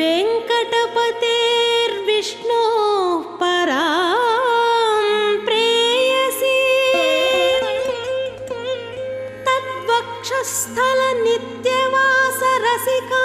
वेङ्कटपतेर्विष्णोः परां प्रेयसी तद्वक्षस्थलनित्यवासरसिका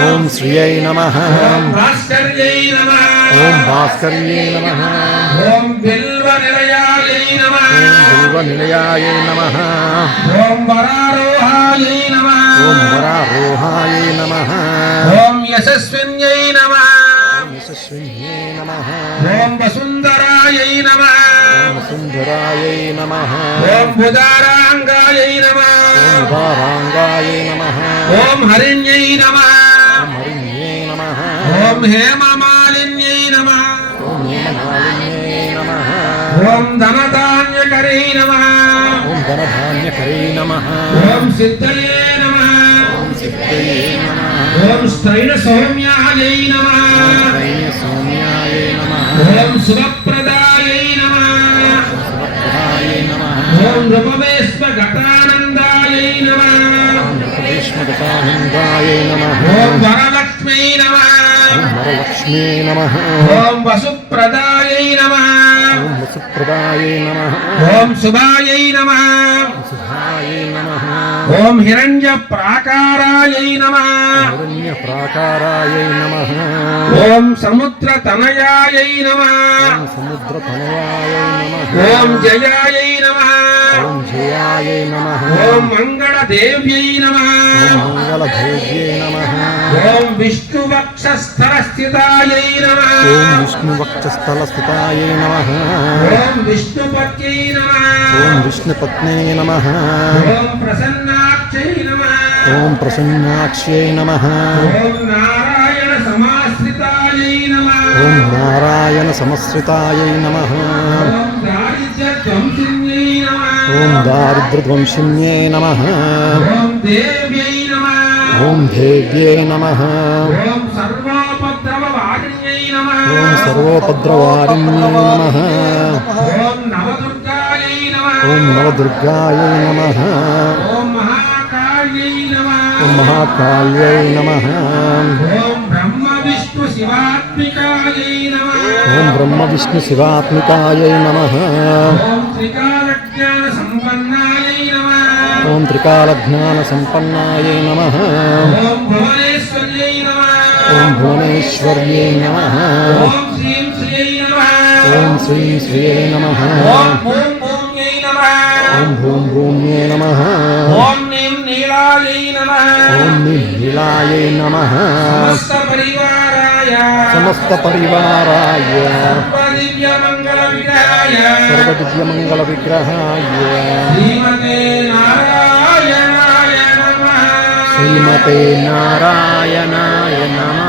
ఓం శ్రీయై నమః ఓం భాస్కర్యై నమః ఓం బిల్వ నిలయాయై నమః ఓం బిల్వ నిలయాయై నమ ఓం వరారోహాయై నమః ఓం వరారోహాయై నమ ఓం యశస్విన్యై నమః యశస్విన్యై నమ ఓం బుధారాంగాయై నమః ఓం హరిణ్యై నమ ఓం హేమమాలిన్యై నమః ఓం ధనధాన్యకరై నమః ఓం ధనధాన్యకరై నమ ఓం సిద్ధయే నమః ఓం స్త్రైణ సౌమ్యాయై నమః ఓం శుభప్రదాయై నమః ఓం నృపమేశ్వ గతానందాయై నమః ఓం నమః వరలక్ష్మీ నమ ఓం వసుప్రదాయై నమః ఓం వసుప్రదాయై నమ ఓం శుభాయై నమః సుధాయై నమ ఓం హిరణ్య ప్రాకారాయై నమః హిరణ్య ప్రాకారాయై నమ ఓం సముద్ర తనయాయై నమః ఓం సముద్రతనయాయై నమ ఓం జయాయై నమః ఓం జయాయై నమ ఓం మంగళ దేవ్యై నమః ఓం మంగళభేద్యై నమ ఓం విష్ణువక్షస్థల స్థితాయై నమః ఓం విష్ణువక్షస్థలస్థితాయై నమ. ఓం విష్ణుపత్యై నమః. ఓం విష్ణుపత్నే నమ. ఓం ప్రసన్నాక్షై నమః. ఓం ప్రసన్నాక్ష్యై నమ. ఓం నారాయణ సమాశ్రితాయై నమః. ఓం నారాయణ సమశ్రితాయై నమ. ఓం నమః. దారిద్ర్యధ్వంసిన్యే నమ. ఓం దేవ్యై నమః ఓం దేవ్యే నమ. ఓం సర్వోపద్రవ వారిణ్యై నమః. ఓం సర్వోపద్రవారిణ్యే నమ. ఓం నవదుర్గాయై నమః. ఓం నవదుర్గాయై నమ. ఓం మహాకాళ్యై నమః. ఓం మహాకాళ్యై నమ. ఓం బ్రహ్మ విష్ణు శివాత్మికాయై నమః. ఓం బ్రహ్మ విష్ణు శివాత్మికాయై నమ. ఓం త్రికాలజ్ఞాన సంపన్నాయై ఓం త్రికాలజ్ఞాన సంపన్నాయై నమ ఓం భువనేశ్వర్యై నమః ఓం భువనేశ్వర్యై నమ ఓం శ్రీం శ్రీయై నమః ఓం శ్రీ శ్రీయై నమ ఓం భూం భూమ్యై నమః श्रीमते नारायणाय नमः